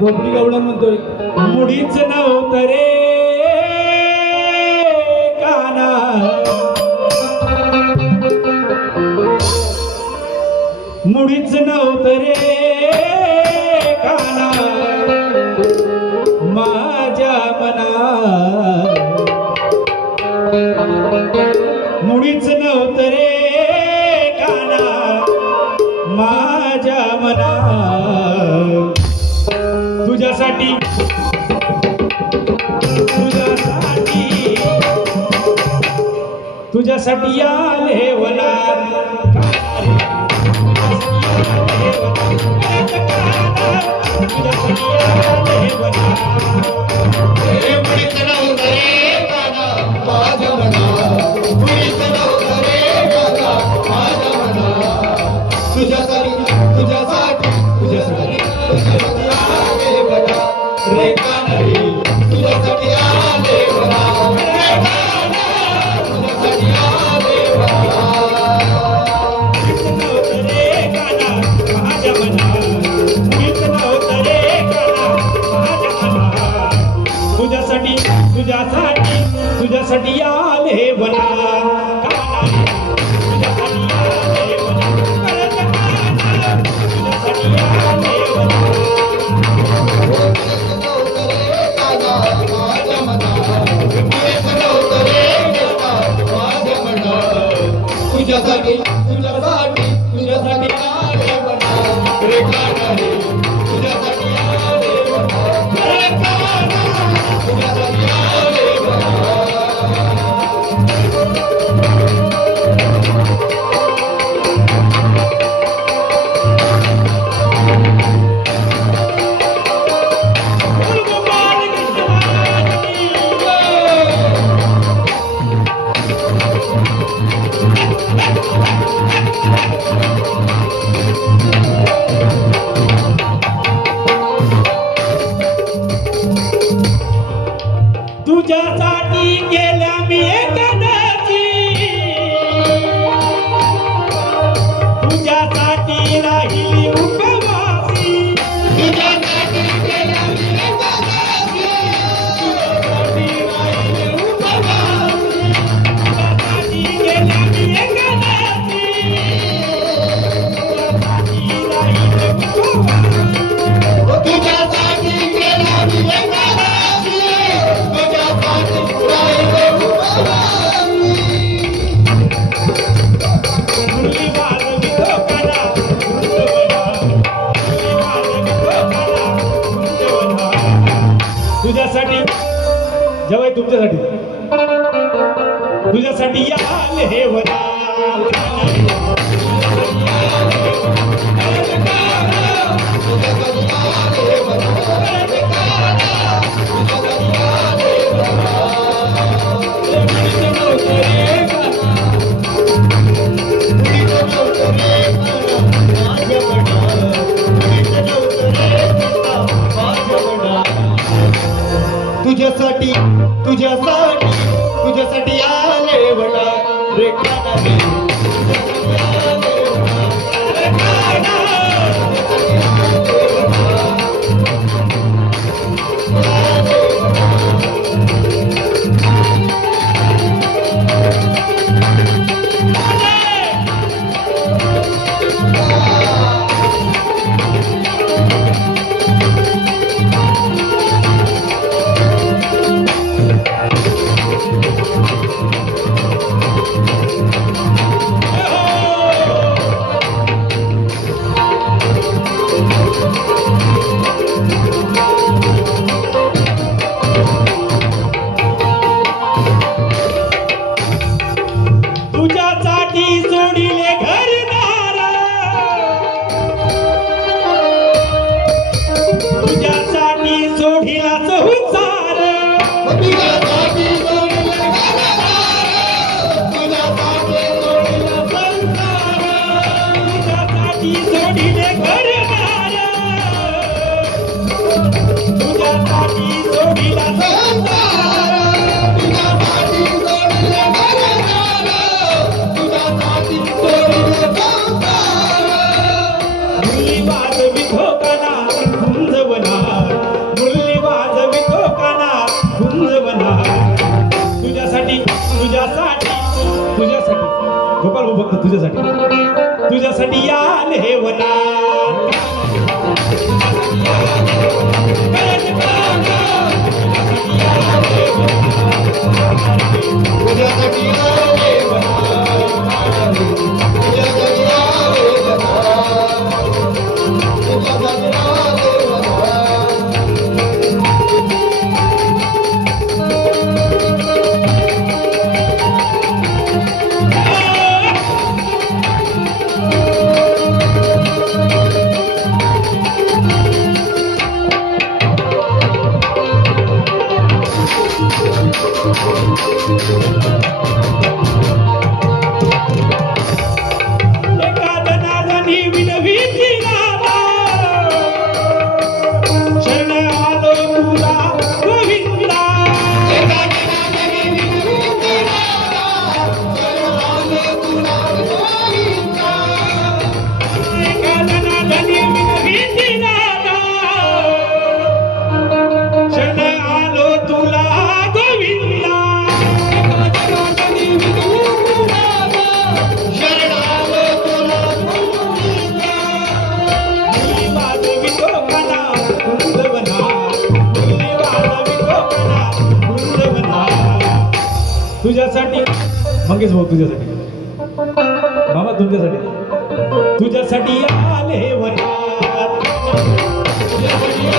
बोबडी गवळण म्हणतोय मुडीच नव्हतं रे काना मुडीच नव्हतं रे काना माझ्या मना मुडीच नव्हतं रे काना माझ्या मना तुझ्यासाठी तुझ्यासाठी आले वना तुझ्यासाठी आले बना तुझ्यासाठी आले बना तुझ्यासाठी गेल्या मी एखाद्याची तुझ्यासाठी राहिली उपवासी तुझ्यासाठी गेल्या मी एखाद्याची तुझ्यासाठी राहिली उपवासी तुझ्यासाठी गेल्या मी एखाद्याची तुझ्यासाठी राहिली उपवासी तुझ्यासाठी गेल्या मी एखाद्याची तुझ्यासाठी जवाई तुझ्यासाठी आले हे वना तुझ्यासाठी आले बना रे काना भाऊ फक्त तुझ्यासाठी आले वनात तुझ्यासाठी मंगेश भाऊ तुझ्यासाठी मामा तुझ्यासाठी आले वनात